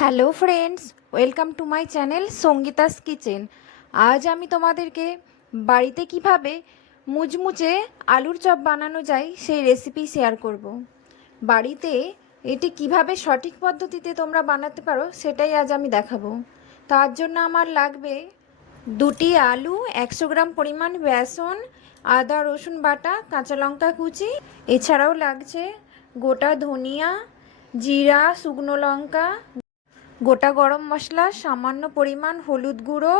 Hello friends, welcome to my channel Sangeeta's kitchen আজ আমি তোমাদেরকে বাড়িতে কীভাবে মুচমুচে আলুর চপ বানানো যায় সেই রেসিপি শেয়ার করব। বাড়িতে এটি কীভাবে সঠিক পদ্ধতিতে তোমরা বানাতে পারো সেটাই আজ আমি দেখাবো তার জন্য আমার লাগবে দুটি আলু, একশো গ্রাম পরিমাণ বেসন, আদা, রসুন বাটা, কাঁচা লঙ্কা কুচি, এছাড়াও লাগছে গোটা ধনিয়া, জিরা, শুকনো লঙ্কা গোটা গরম মশলা, সামান্য পরিমাণ হলুদ গুঁড়ো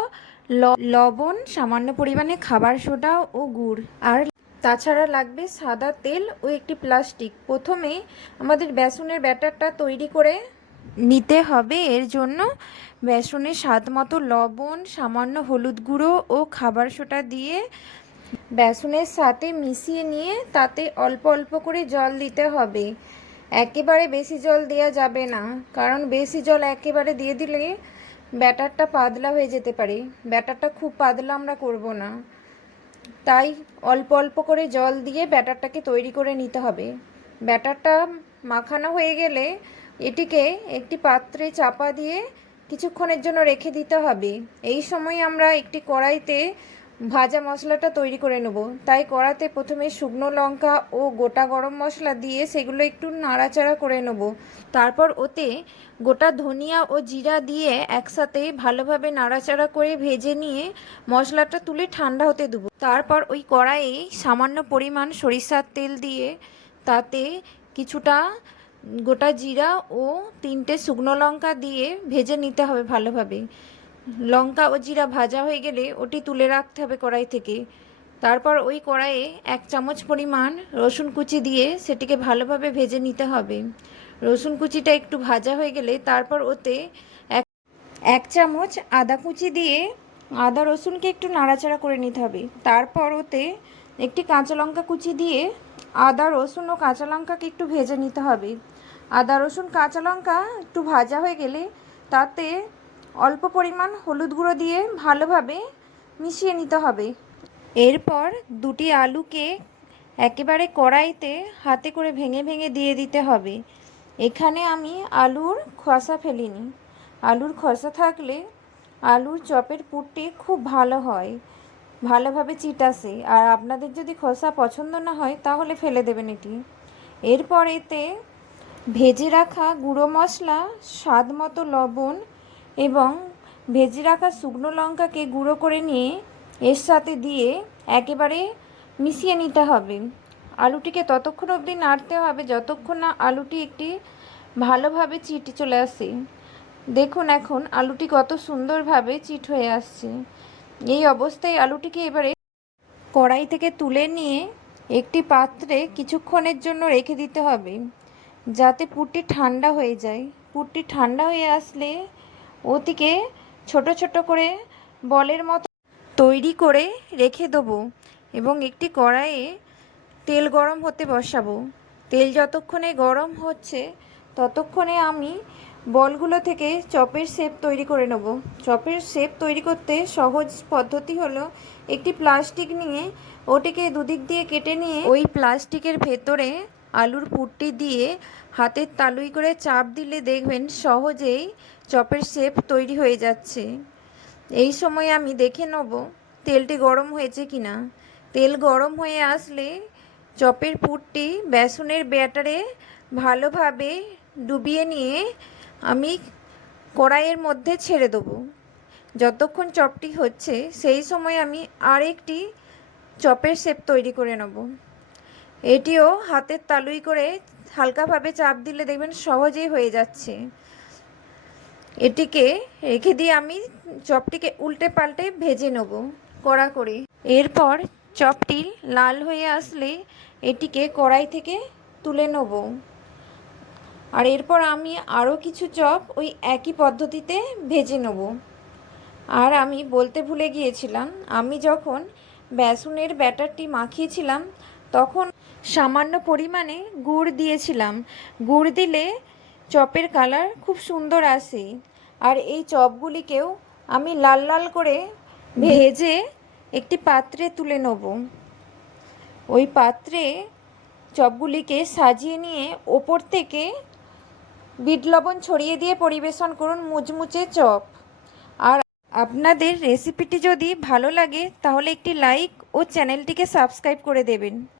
লবণ, সামান্য পরিমাণে খাবার সোডা ও গুড়। আর তাছাড়া লাগবে সাদা তেল ও একটি প্লাস্টিক। প্রথমে আমাদের বেসনের ব্যাটারটা তৈরি করে নিতে হবে। এর জন্য বেসনে স্বাদ মতো লবণ, সামান্য হলুদ গুঁড়ো ও খাবার সোটা দিয়ে বেসনের সাথে মিশিয়ে নিয়ে তাতে অল্প অল্প করে জল দিতে হবে। একেবারে বেশি জল দেওয়া যাবে না। কারণ বেশি জল একেবারে দিয়ে দিলে ব্যাটারটা পাতলা হয়ে যেতে পারে। ব্যাটারটা খুব পাতলা আমরা করব না। তাই অল্প অল্প করে জল দিয়ে ব্যাটারটাকে তৈরি করে নিতে হবে। ব্যাটারটা মাখানো হয়ে গেলে এটিকে একটি পাত্রে চাপা দিয়ে কিছুক্ষণের জন্য রেখে দিতে হবে। এই সময় আমরা একটি কড়াইতে ভাজা মশলাটা তৈরি করে নেব। তাই কড়াতে প্রথমে শুকনো লঙ্কা ও গোটা গরম মশলা দিয়ে সেগুলো একটু নাড়াচাড়া করে নেব। তারপর ওতে গোটা ধনিয়া ও জিরা দিয়ে একসাথে ভালোভাবে নাড়াচাড়া করে ভেজে নিয়ে মশলাটা তুলে ঠান্ডা হতে দেবো। তারপর ওই কড়াইয়ে সামান্য পরিমাণ সরিষার তেল দিয়ে তাতে কিছুটা গোটা জিরা ও তিনটে শুকনো লঙ্কা দিয়ে ভেজে নিতে হবে ভালোভাবে। লঙ্কা ও জিরা ভাজা হয়ে গেলে ওটি তুলে রাখতে হবে কড়াই থেকে। তারপর ওই কড়াইয়ে এক চামচ পরিমাণ রসুন কুচি দিয়ে সেটিকে ভালোভাবে ভেজে নিতে হবে। রসুন কুচিটা একটু ভাজা হয়ে গেলে তারপর ওতে এক এক চামচ আদা কুচি দিয়ে আদা রসুনকে একটু নাড়াচাড়া করে নিতে হবে। তারপর ওতে একটি কাঁচা লঙ্কা কুচি দিয়ে আদা রসুন ও কাঁচা লঙ্কাকে একটু ভেজে নিতে হবে। আদা রসুন কাঁচা লঙ্কা একটু ভাজা হয়ে গেলে তাতে অল্প পরিমাণ হলুদ গুঁড়ো দিয়ে ভালোভাবে মিশিয়ে নিতে হবে। এরপর দুটি আলুকে একেবারে কড়াইতে হাতে করে ভেঙে ভেঙে দিয়ে দিতে হবে। এখানে আমি আলুর খোসা ফেলিনি। আলুর খোসা থাকলে আলুর চপের পুরটি খুব ভালো হয়, ভালোভাবে চিটাসে। আর আপনাদের যদি খোসা পছন্দ না হয়, তাহলে ফেলে দেবেন এটি। এরপর এতে ভেজে রাখা গুঁড়ো মশলা, স্বাদ মতো লবণ এবং ভেজে রাখা শুকনো লঙ্কাকে গুঁড়ো করে নিয়ে এর সাথে দিয়ে একেবারে মিশিয়ে নিতে হবে। আলুটিকে ততক্ষণ অবধি নাড়তে হবে যতক্ষণ না আলুটি একটি ভালোভাবে চিটে চলে আসে। দেখুন এখন আলুটি কত সুন্দরভাবে চিট হয়ে আসছে। এই অবস্থায় আলুটিকে এবারে কড়াই থেকে তুলে নিয়ে একটি পাত্রে কিছুক্ষণের জন্য রেখে দিতে হবে, যাতে পুরটি ঠান্ডা হয়ে যায়। পুরটি ঠান্ডা হয়ে আসলে ওটিকে ছোট ছোট করে বলের মতো তৈরি করে রেখে দেবো এবং একটি কড়াইয়ে তেল গরম হতে বসাবো। তেল যতক্ষণে গরম হচ্ছে, ততক্ষণে আমি বলগুলো থেকে চপের শেপ তৈরি করে নেব। চপের শেপ তৈরি করতে সহজ পদ্ধতি হলো একটি প্লাস্টিক নিয়ে ওটিকে দুদিক দিয়ে কেটে নিয়ে ওই প্লাস্টিকের ভেতরে আলুর পুরটি দিয়ে হাতের তালুই করে চাপ দিলে দেখবেন সহজেই চপের শেপ তৈরি হয়ে যাচ্ছে। এই সময় আমি দেখে নেব, তেলটি গরম হয়েছে কিনা। তেল গরম হয়ে আসলে চপের পুরটি বেসনের ব্যাটারে ভালোভাবে ডুবিয়ে নিয়ে আমি কড়াইয়ের মধ্যে ছেড়ে দেবো। যতক্ষণ চপটি হচ্ছে, সেই সময় আমি আরেকটি চপের শেপ তৈরি করে নেব। এটিও হাতের তালুই করে হালকাভাবে চাপ দিলে দেখবেন সহজেই হয়ে যাচ্ছে। এটিকে রেখে দিয়ে আমি চপটিকে উল্টে পাল্টে ভেজে নেব, কড়া করে। এরপর চপটি লাল হয়ে আসলে এটিকে কড়াই থেকে তুলে নেব। আর এরপর আমি আরও কিছু চপ ওই একই পদ্ধতিতে ভেজে নেব। আর আমি বলতে ভুলে গিয়েছিলাম, আমি যখন বেসনের ব্যাটারটি মাখিয়েছিলাম, তখন সামান্য পরিমাণে গুড় দিয়েছিলাম। গুড় দিলে চপের কালার খুব সুন্দর আসে। আর এই চপগুলিকেও আমি লাল লাল করে ভেজে একটি পাত্রে তুলে নেব। ওই পাত্রে চপগুলিকে সাজিয়ে নিয়ে ওপর থেকে বিট লবণ ছড়িয়ে দিয়ে পরিবেশন করুন মুচমুচে চপ। আর আপনাদের রেসিপিটি যদি ভালো লাগে, তাহলে একটি লাইক ও চ্যানেলটিকে সাবস্ক্রাইব করে দেবেন।